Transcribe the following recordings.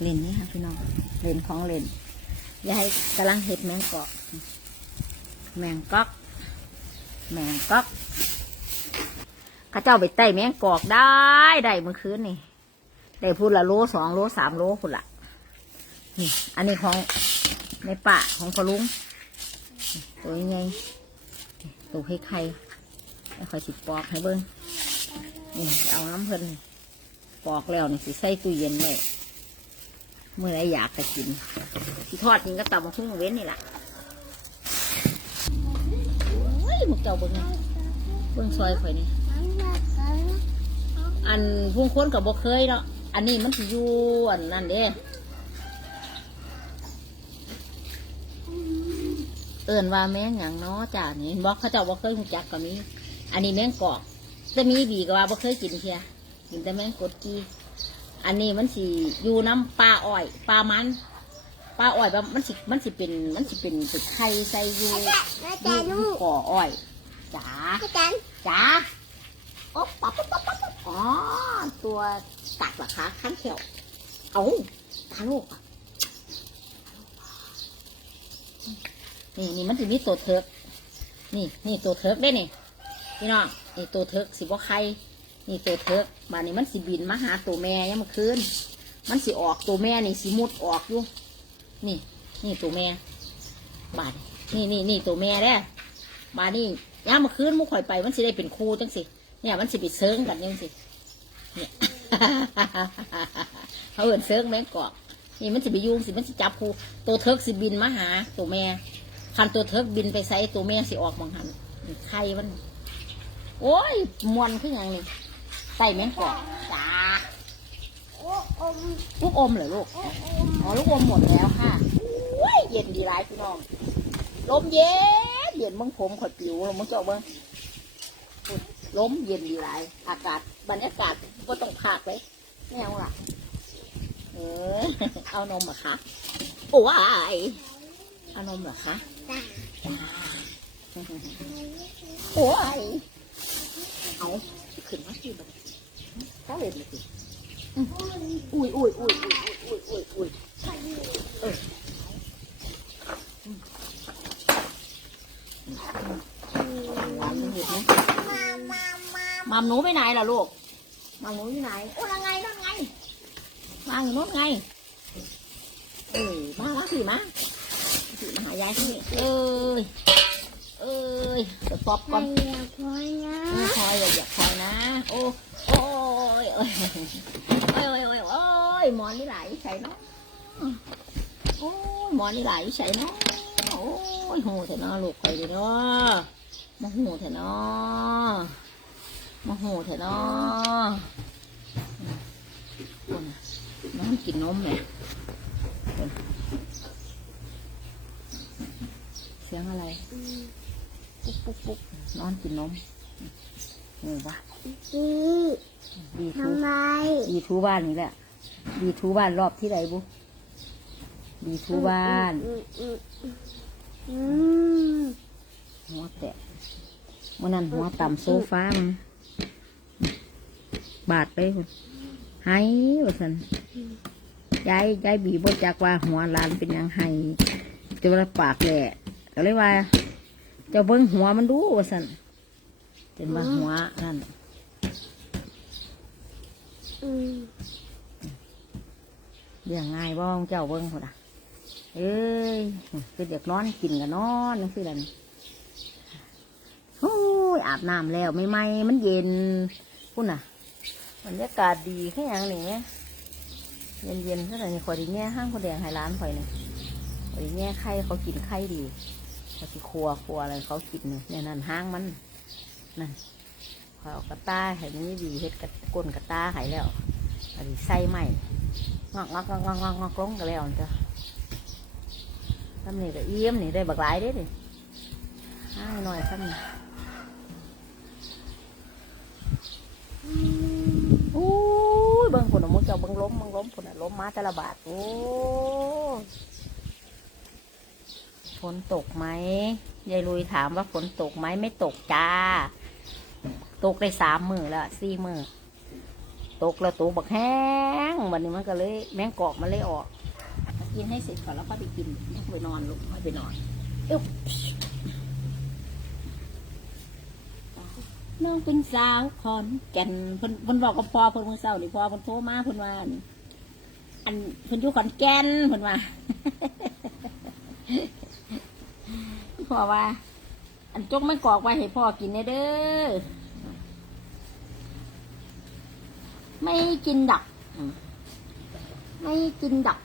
เล่นนี่ค่ะพี่น้องเล่นของเล่นยายกำลังเห็ดแมงกอกแมงกอก แมงกอกข้าเจ้าไปไต่แมงกอกได้ได้เมื่อคืนนี่ได้พูดละโลสองโลสามโลพูดละนี่ อันนี้ของในป่าของพอลุง ตัวยังไงตัวให้ใครคอยสิบปอกให้เบิ้งนี่เอาน้ำเพิ่น ปอกแล้วนี่สิใส่ตู้เย็นไว้เมื่อไรอยากจะกินที่ทอดกินก็ตำมาคุ้งเว้นนี่แหละโอ้ยมึงเจ้าเบิ่งเบิ่งซอยข่อยนี่อันพุ่งค้นกับบ่เคยเนาะอันนี้มันสิอยู่อันนั่นเด้เอิ้นว่าแมงหยังเนาะจ้านี่บอกเขาเจ้าบ่เคยรู้จักก็มีอันนี้แมงกอกแต่มีบีก็ว่าบ่เคยกินเพีย กินแต่แมงกดกีอันนี้มันสิอยู่น้ำปลาอ้อยปลามันปลาอ้อยแบบมันสิมันสิเป็นมันสิเป็นเป็นไข่ใส่อยู่อยู่ก่ออ้อยจ๋าจ๋าโอ๊บปั๊บปั๊บปั๊บปั๊บอ๋อตัวกัดเหรอคะข้างเขียวเอาตาลูกอะนี่นี่มันจะมีตัวเทิกนี่นี่ตัวเทิกได้นี่พี่น้องนี่ตัวเทิกสิบ่ใคร นี่ตัวเทิกบานนี้มันสิบินมาหาตัวแม่ยังมื่อคืนมันสิออกตัวแม่นี่สิมุดออกอยู่นี่ นี่ตัวแม่บาดนี่นี่นี่ตัวแม่เด้บาดนี่ย่ามมาคืนมุกข่อยไป มันสิได้เป็นครูจังสิเนี่ยมันสิไปเซิงกันจังสิเนี่ยเขาเอินเซิงแมงกอกนี่มันสิไปยุ่งสิมันสิจับครูตัวเทิกสิบินมาหา ตัวแม่คันตัวเทิกบินไปใส่ตัวแม่สิออกมังหันไข่มัน โอ้ยมวนขึ้นอย่างนี้ ส่แมงกอกจ้าลูกอมเหรอลูกอ๋อลูกอมหมดแล้วค่ะโอ้ยเย็นดีไรพี่น้องลมเย็นเย็นมึงผมขอยปิวลมมึงเจ้าเบิ้งอุ๊ยลมเย็นดีไรอากาศบรรยากาศก็ต้องพากเลยไม่เอาล่ะเออเอานมเหรอคะโอ้ยเอานมเหรอคะจ้าโอ้ยเอาขึ้นมาสิบัดเขาเล่นเลยสิอืมอุ้ยอุ้ยอุ้ยอุ้ยอุ้ยอุ้ยอุ้ยหวานมันหยุดไหมมัมหนูไปไหนล่ะลูกมัมหนูอยู่ไหนโอ้ยังไงนั่นไงมาอยู่นู้นไง เออมามาสิมาสิมาหายายที่นี่เอ้ยเอ้ยจะป๊อปก่อนไม่คอยอย่าอย่าคอยนะ โอ้โอ้ย โอ้ยโอ้ยโอ้ยโอ้ยโอ้ยหมอนนี่ไหลใส่เนาะโอ้ยหมอนนี่ไหลใส่เนาะโอ้ยโหเถอะเนาะลูกไปเลยเนาะมาหูเถอะเนาะมาหูเถอะเนาะคนน้องกินนมเนี่ยเสียงอะไร ปุ๊กปุ๊กปุ๊กนอนกินนม งูวะดีทูดีทูบ้านนี่แหละ ดีทูบ้านรอบที่ไหนบุดีทูบ้านหัวแตะมื่อนั้นหัวต่ำโซฟามันบาดไปคุณหายว่าสันยายยายบีบจักว่าหัวหลานเป็นหยังไห้จะว่าปากแหละก็เลยว่า เจะเบิ้งหัวมันดูว่าสัน เป็นว่าหัวนั่นเรื่องง่ายบ้องเจ้าเบิ้งพอดะเอ้ยคือเด็กนอนกินกันนอนนั่นคืออะไรนี่โอ้ยอาบน้ำแล้วไม่ไหมมันเย็นพุ่นน่ะบรรยากาศดีแค่ยังนี่เย็นเย็นๆเท่าไหร่นี่ข่อยดีแง่ห้างคนแดงไฮร้านข่อยนี่ข่อยดีแง่ไข่เขากินไข่ดีเขาสิครัวครัวอะไรเขากินเนี่ยเนี่ยนั่นห้างมัน นั่นขอากระต้าให้มันดีเฮ็ดกระก้นกระต้าให้แล้วอันนี้ใส่ใหม่งอกงอกงอกงอกงอกงอกลงก็แล้วจ้ะทำนี่ก็เอี้ยมนี่ได้บักหลายเด้ดิห้างหน่อยซ้ำนี่อู้ยเบิ่งผลมุกเจ้าเบิ่งล้มเบิ่งล้มผลล้มมาแต่ละบาทโอ้ฝนตกไหมยายลุยถามว่าฝนตกไหมไม่ตกจ้า ตกได้สามมือแล้วสี่มือตกแล้วตกบักแห้งวันนี้มันก็เลย แมงกอกมันเลยออกกินให้เสร็จก่อนแล้วก็ไปกินไปนอนลูกค่อไปนอนเอึ๊บน้องเป็นสาวขอนแก่นเพิ่นเพิ่นบอกกับพ่อเพิ่นเมื่อเช้านี่พ่อเพิ่นโทรมาเพิ่นว่าอันอันเพิ่นอยู่ขอนแก่นเพิ่นว่าพ่อว่า อันจกไม่กอกไว้ให้พ่อกินเด้อ ไม่กินดัก ไม่กินดัก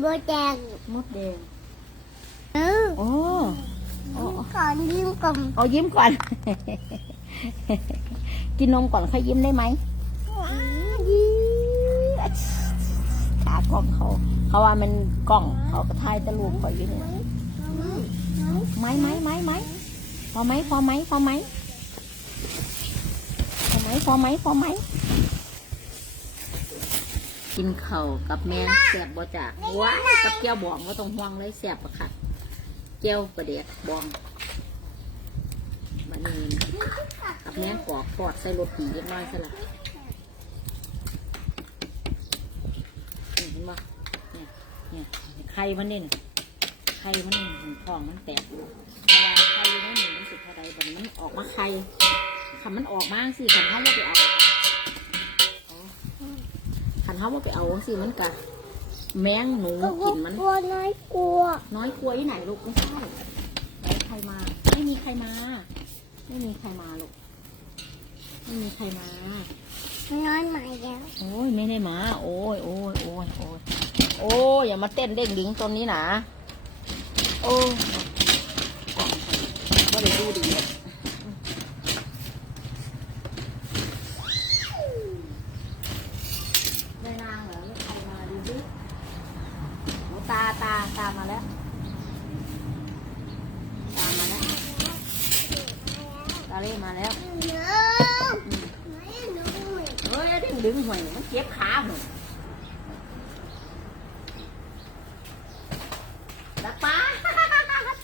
โบแดงมดแดงเออโอ้โอ้ก่อนยิ้มก่อนเอายิ้มก่อน กินนมก่อนค่อยยิ้มได้ไหมขากล้องเขา เขาว่ามันกล้อง เขาก็ถ่ายตะลุมข่อยอยู่นี่ไหมไหมไหมไหมพอไหมพอไหมพอไหมพอ ไหมพอไหมพอไหมกินเข่าวกับแมงแสบบ่จ่าว้ายกับเกี๊ยวบองก็ต้องห่วงเลยแสบปะค่ะเกี๊ยวประเดียกบองบันนี้กับแมงกอกปอดใส่รถผีเล็กน้อยซะละนี่เห็นบ่เนี่ยเนี่ยไข่มันนี่น่ะไข่มันนี่มันทองมันแตกเวลาไข่อยู่ในหนึ่งมันสุดเท่าไรบัดนี้มันออกมาไข่ ขันมันออกมาสิขันเขาว่าไปเอาอ๋อขันเขาว่าไปเอาสิมันกะแมงหนูกินมัน กลัวน้อยกลัว น้อยกลัวที่ไหนลูกไม่ใช่ไม่ใครมา ไม่มีใครมา ไม่มีใครมาลูก ไม่มีใครมาน้อยใหม่แล้ว โอ้ยไม่ได้มา โอ้ยโอ้ยโอ้ยโอ้ยโอ้ยอย่ามาเต้นเด้งดึงตรงนี้นะ โอ้ยก็เลยดูดีเลยได้นางเหรอไม่ใครมาดูดิโอ้ตาตาตามาแล้ว ตามมาแล้วตาเล่มาแล้ว เนื้อ อืม ไม่หนูไม่ เฮ้ย ดึงหวยมันเจ็บขาหนูตาป้า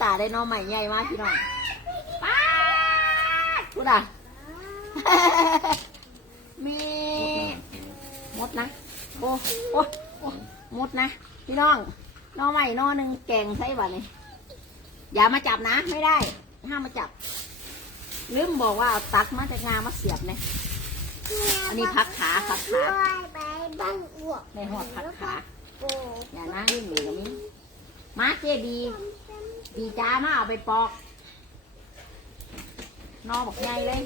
ตาได้น้องใหม่ใหญ่มากพี่น้องป้าพูดอะมีมดนะโอ้โอ้มดนะพี่น้องน้องใหม่น้องหนึ่งแกงใช่ป่ะนี่อย่ามาจับนะ ไม่ได้ห้ามมาจับลืมบอกว่าเอาตักมาจากงามาเสียบเนี่ย อันนี้พักขาพักขาในหอดพักขาอย่านั่งเล่นหนูกับมิ้นมาเจดี ดีจ้ามาเอาไปปอก นอบอกไงเลย